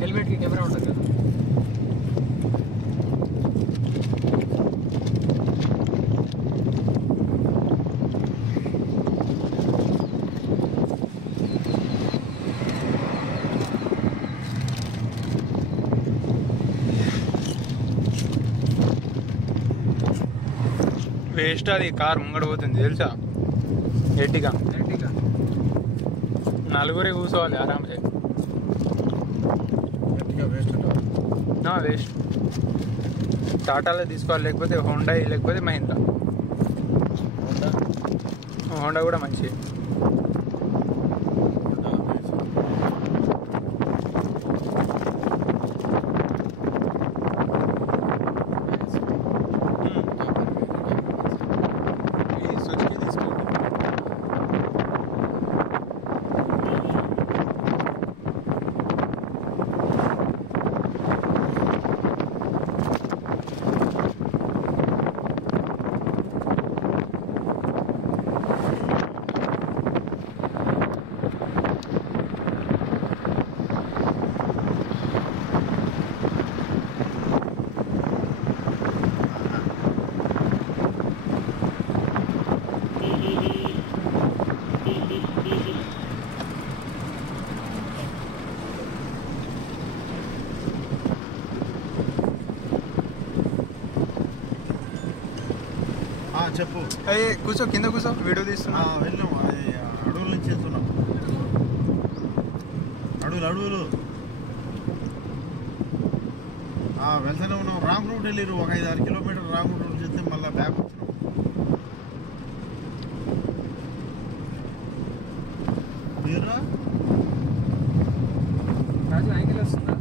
Helmet की camera उठा कर వేస్ట్ అది కార్ ముంగడ పోతుంది తెలుసా ఎట్టిగా నలుగురే కూర్చోవాలి ఆరాంసే వేస్ట్ టాటాలో తీసుకోవాలి లేకపోతే హోండా లేకపోతే మహీంద్రా హోండా కూడా మంచి చెప్పు కూర్చో కింద కూర్చో వీడియో తీస్తున్నా వెళ్ళాము అడవుల నుంచి వెళ్తున్నాం అడవులు వెళ్తూనే ఉన్నాం రాంగ్ రూట్ వెళ్ళారు ఒక 5-6 కిలోమీటర్ రాంగ్ రూట్ చేస్తే మళ్ళీ బ్యాక్ వచ్చినాం మీరు రాజు యాంగిల్ వస్తుందా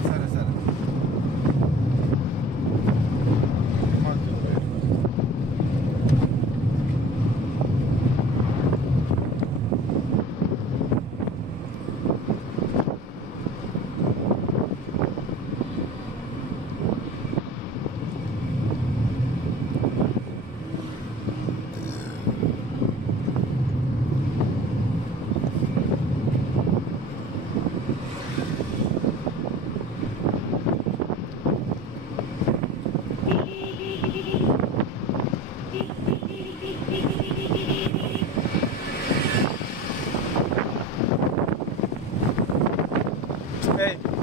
సరే సరే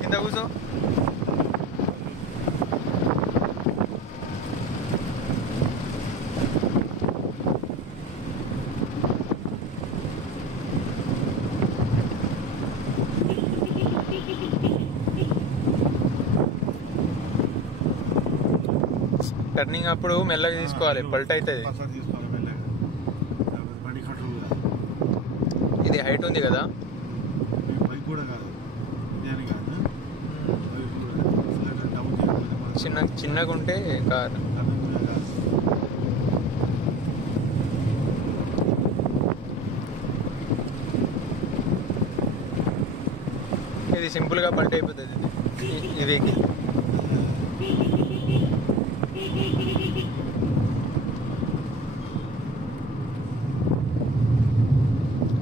కింద కూర్చో టర్నింగ్ అప్పుడు మెల్లగా తీసుకోవాలి పల్ట్ అవుతుంది ఇది హైట్ ఉంది కదా చిన్నగా ఉంటే కార్ ఇది సింపుల్గా పల్ట్ అయిపోతుంది ఇది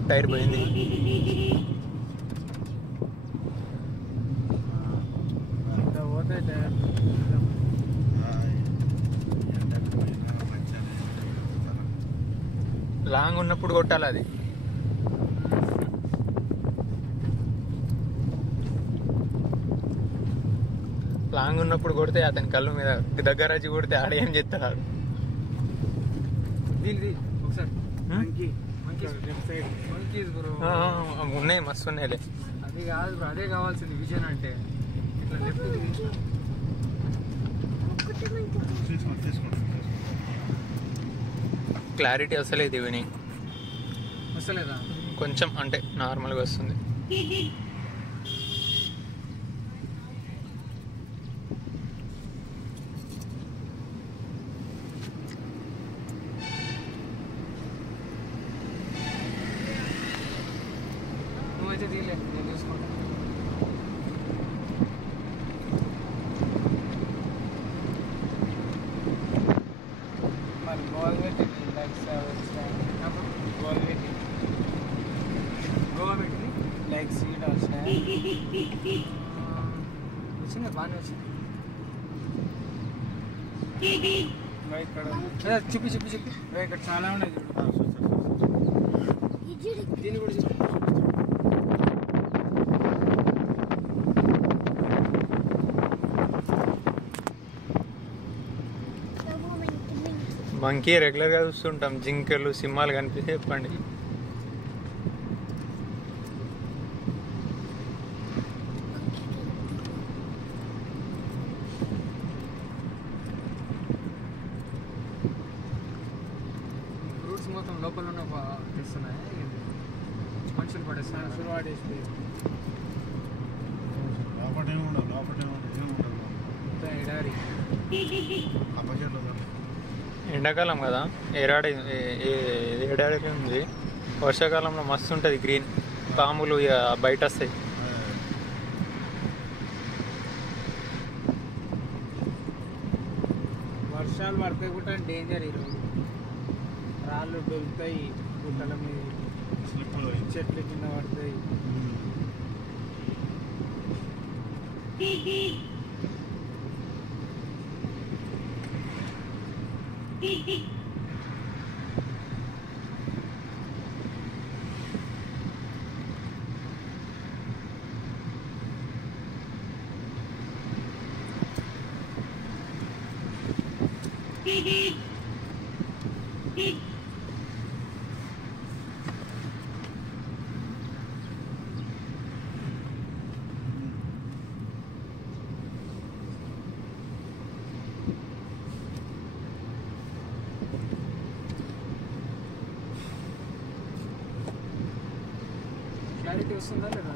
టైర్ పోయింది లాంగ్ ఉన్నప్పుడు కొట్టాలి అది లాంగ్ ఉన్నప్పుడు కొడితే అతని కళ్ళు మీద దగ్గర వచ్చి కొడితే ఆడేం చేస్తాడు దీనిది ఒకసారి హ్మ్? Monkeys bro. ఉన్నాయి మస్తు ఉన్నాయిలే. అది కాదు బ్రో, అదే కావాల్సింది విజన్ అంటే. ఇట్లా లెఫ్ట్ తీసుకోండి. క్లారిటీ అసలే ఇది విని వస్తలేదా? కొంచెం అంటే నార్మల్గా వస్తుంది. నువ్వైతే తీయలే, నేను చూసుకుంటా. మరి బాల్ పెట్టి బాల్ పెట్టి గోవా పెట్టింది లైక్ సీట్ వచ్చినాయి. వచ్చింది, బాగానే వచ్చింది. ఇక్కడ చూపి ఇక్కడ చాలా ఉన్నాయి. దీన్ని కూడా చూపి. మంకీ రెగ్యులర్గా చూస్తుంటాం, జింకలు సింహాలు కనిపిస్తే చెప్పండి. ఫ్రూట్స్ మొత్తం లోపల ఉన్న తీస్తున్నాయి, మనుషులు పడేస్తున్నారు. మనుషులు పడేసి లోపటే ఉండదు ఎడారి. ఆ బడ్జెట్లో ఎండాకాలం కదా, ఏడాది ఉంది. వర్షాకాలంలో మస్తు ఉంటుంది గ్రీన్, పాములు ఇక బయట వస్తాయి. వర్షాలు పడితే కూడా డేంజర్. ఈరోజు రాళ్ళు దొరుకుతాయి, గుట్టల మీద చెట్లు కింద పడతాయి. క్లారిటీ వస్తుందా లేదా?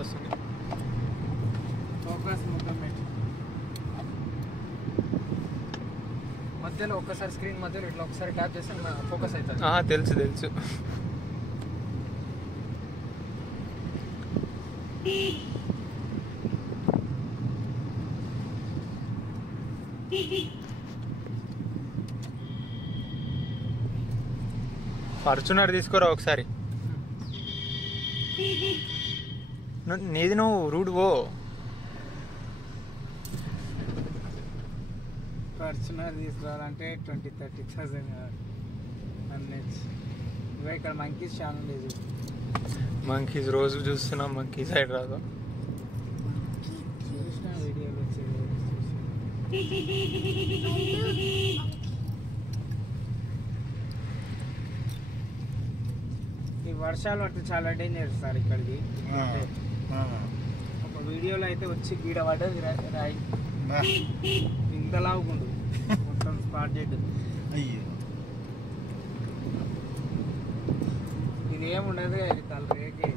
వస్తుంది. ఫోకస్ మొత్తం పెట్టి మధ్యలో ఒక్కసారి స్క్రీన్ మధ్యలో ఇట్లా ఒకసారి ట్యాప్ చేస్తే ఫోకస్ అవుతుంది. తెలుసు. ఫార్చునర్ తీసుకోరా ఒకసారి. నీది నువ్వు రూట్ పో. ఫార్చునర్ తీసుకురావాలంటే 20,000-30,000 అన్నచ్చు. ఇవే ఇక్కడ మంకీస్ చాలా లేదు. మంకీస్ రోజు చూస్తున్నాం, మంకీ సైడ్ రాదు. చూసిన వీడియోలో వచ్చేది. ఈ వర్షాలు పడితే చాలా డేంజర్ సార్ ఇక్కడికి. ఒక వీడియోలో అయితే వచ్చి గీడ పడ్డది రాయి, ఇంతలా అవుకుండు మొత్తం స్పాట్ డెడ్. అయ్యో, ఇది ఏముండదు, ఇది తల రేకే.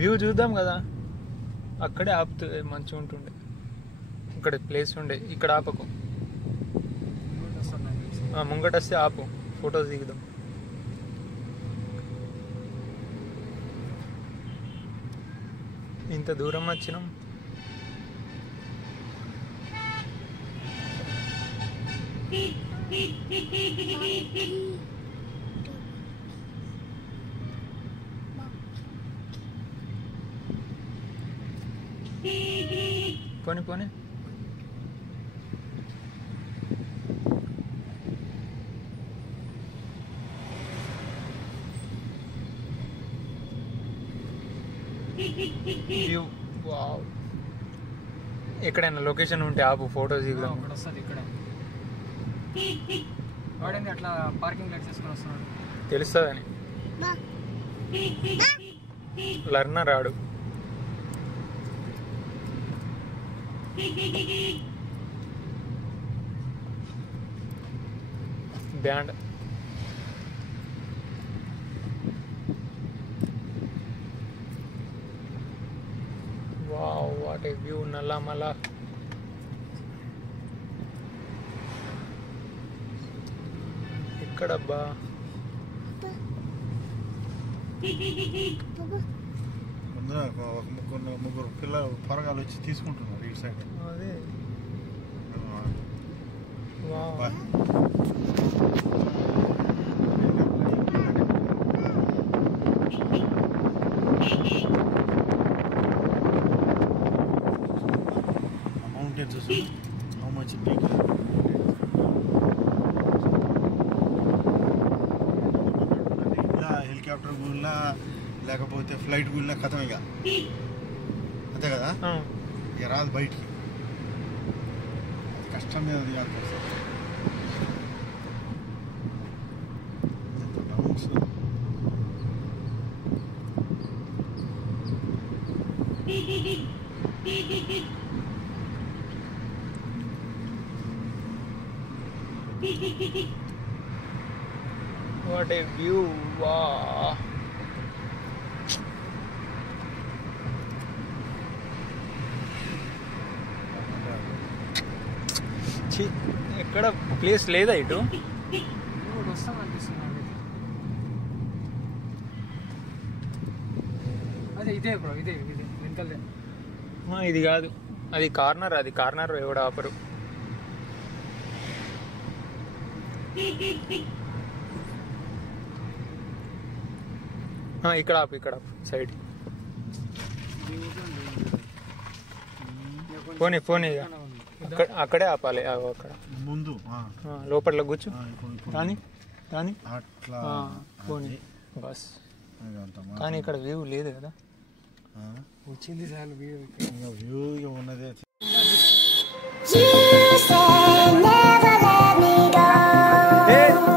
వ్యూ చూద్దాం కదా, అక్కడే ఆపుతుంది, మంచిగా ఉంటుండే. ఇక్కడ ప్లేస్ ఉండే, ఇక్కడ ఆపకు. ముంగట వస్తే ఆపు, ఫొటోస్ దిగుదాం. ఇంత దూరం వచ్చినాం. పోనీ పోనీ. View wow. ఎక్కడైనా లొకేషన్ ఉంటే ఆపు, ఫోటోస్ దిగుదాం. ఇక్కడ వస్తుంది ఇక్కడే. వాడేంది అట్లా పార్కింగ్ లైట్స్ వేసుకొని వస్తున్నాడు? తెలుస్తుందని. లర్నర్ ఆడు. Band. Wow, what a view. Nallamala. ఎక్కడబ్బా? ముందర ముగ్గురు పిల్లలు పొరగాలు వచ్చి తీసుకుంటున్నారు ఇటు సైడ్. అదే. Wow. Mountains how much big. Helicopter గుళ్ళ లేకపోతే ఫ్లైట్ గుళ్ళ కథం ఇక అంతే కదా. ఇక రాదు బయటికి, అది కష్టం మీద అది కాదు. What a view. Wow. ఎక్కడ ప్లేస్ లేదా ఇటు? వస్తాం అనిపిస్తుంది. అదే ఇదే బ్రో, ఇదే ఇదే వెనకాలే. ఇది కాదు, అది కార్నర్. అది కార్నర్ ఎవడు ఆపరు. ఇక్కడ ఆపు, ఇక్కడ ఆపు, సైడ్. పోనీ పోనీ, అక్కడే ఆపాలి. అక్కడ ముందు లోపల కూర్చో. కానీ కానీ అట్లా పోనీ బస్. కానీ ఇక్కడ వ్యూ లేదు కదా. వచ్చింది చాలు వ్యూ. వ్యూ ఉన్నదే.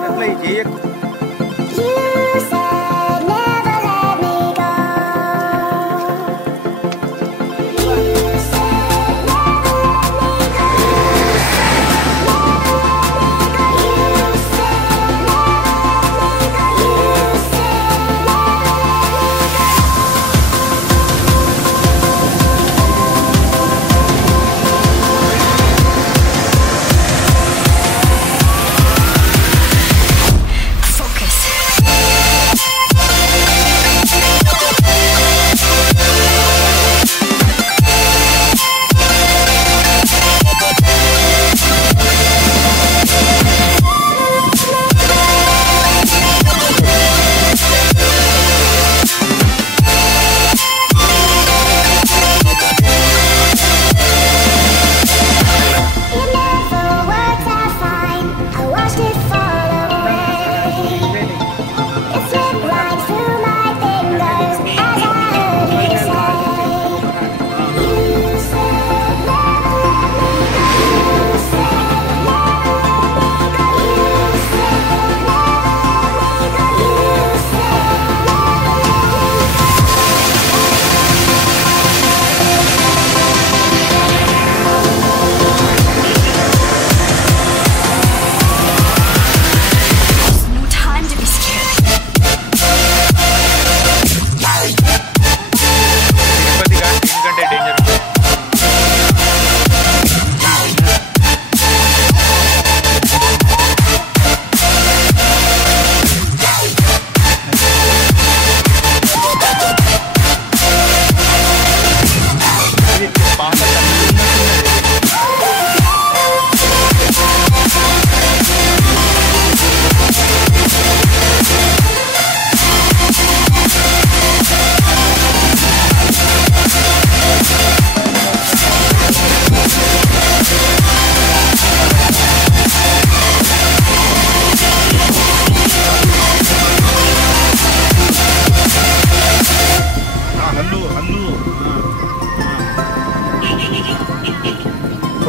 అట్లా చేయకు.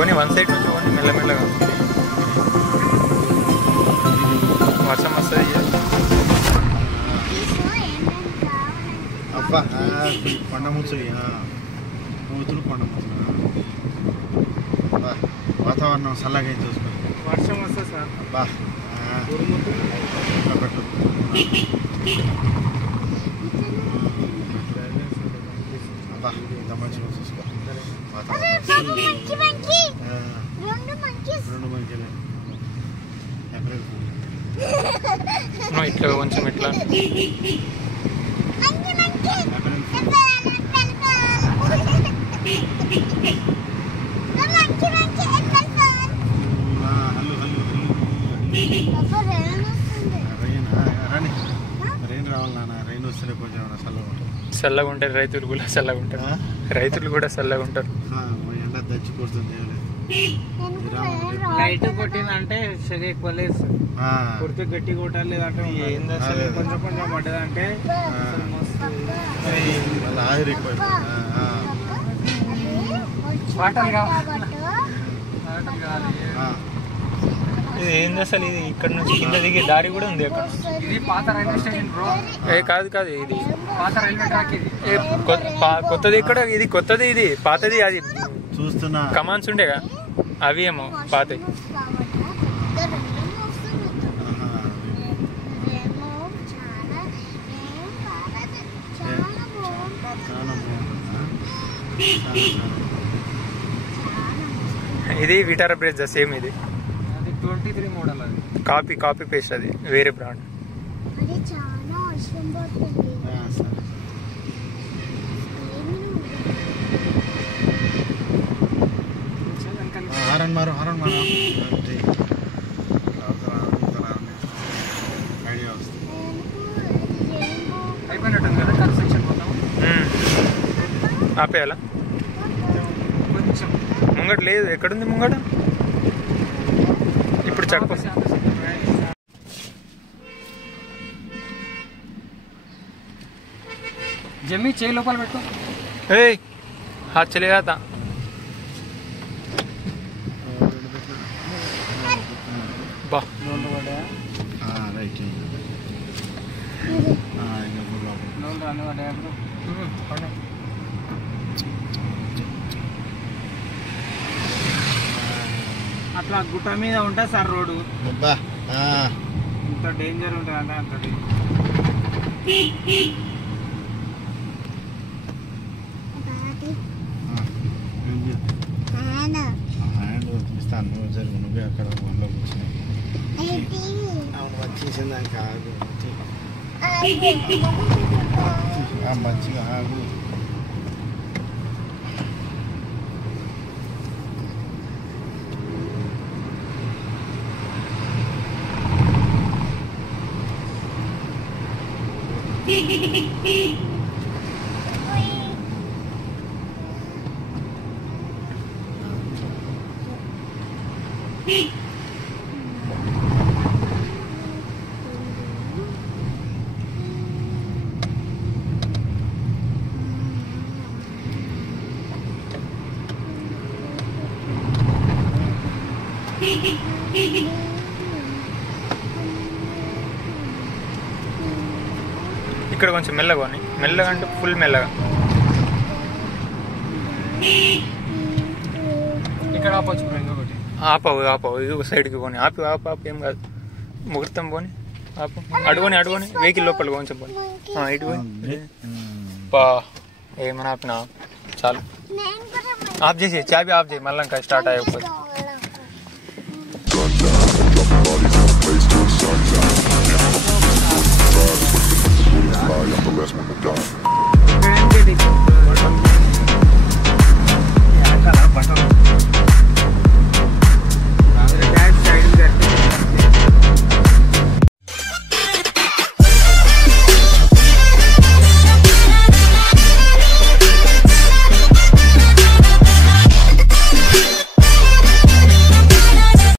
పోనీ వన్ సైడ్ నుంచి పోనీ మెల్లమెల్లగా. వర్షం వస్తుంది. అబ్బా కొండ ముచ్చులు కోతులు కొండ ముచ్చులు. వాతావరణం చల్లగా అయితే చూసుకో. వర్షం వస్తుంది సార్. అబ్బా పెట్టు. అబ్బా ఇంత మంచిగా చూసుకో. వాతావరణం 2 మంకిలే. ఏప్రిల్ ఇట్లా కొంచెం ఇట్లా రెయిన్ రావాలి నాన్న. రెయిన్ వస్తేనే కొంచెం చల్లగా ఉంటుంది. చల్లగా ఉంటారు రైతులు కూడా చల్లగా ఉంటారు. రైతులు కూడా చల్లగా ఉంటారు. ఎండ దచ్చి కొడుతుంది. లైట్ కొట్టిందంటే సరి ఎక్కువ లేదు, కొడితే గట్టి కొట్టాలి. లేదంటే కొంచెం కొంచెం పడ్డదంటే ఆవిరి ఎక్కువ. వాటర్ కావాలి. ఇది ఏంది అసలు? ఇది ఇక్కడ నుంచి కింద దిగే దారి కూడా ఉంది అక్కడ. ఇది పాత రైల్వే స్టేషన్ బ్రో. కాదు కాదు, ఇది పాత రైల్వే ట్రాక్. ఇది కొత్తది ఇక్కడ. ఇది కొత్తది, ఇది పాతది. అది చూస్తున్నా కమాన్స్ ఉండేగా అవి ఏమో పాతవి. ఇది విటారా బ్రిడ్జ్ సేమ్. ఇది 23 మోడల్. అది కాపీ పేస్ట్. అది వేరే బ్రాండ్. హారన్ మారు ఐడియా వస్తుంది. అయిపోయినట్టుంది కదా కన్స్ట్రక్షన్ మొత్తం. ఆపేయాలా? కొంచెం ముంగట లేదు. ఎక్కడుంది ముంగట? ఇప్పుడు చెప్ప. జమ్మి చేయి లోపల పెట్టు. हाथ चलेगा था. वाह రైట్. అట్లా గుట్ట మీద ఉంటుంది సార్ రోడ్డు. ఇంత డేంజర్ ఉంటుంది అంటే అంత హ్యాండ్ ఇస్తాను. నువ్వు జరుగు. నువ్వే అక్కడ వండలో కూర్చుని వచ్చేసిందాక ఆగు. మంచిగా ఆగు. ఇక్కడ కొంచెం మెల్లగా మెల్లగా అంటే ఫుల్ మెల్లగా. ఇక్కడ ఆపొచ్చు ఇంకొకటి. ఆపవు ఇది ఒక సైడ్కి పోనీ. ఆపు ఏం కాదు. ముహూర్తం పోనీ. ఆపు అడుగుని వెహికల్ లోపల కొంచెం పోనీ. ఇటు పోయి ఏమన్నా ఆపినా చాలు. ఆఫ్ చేసి చాబీ ఆఫ్ చేయి. మళ్ళీ ఇంకా స్టార్ట్ అయిపోతుంది.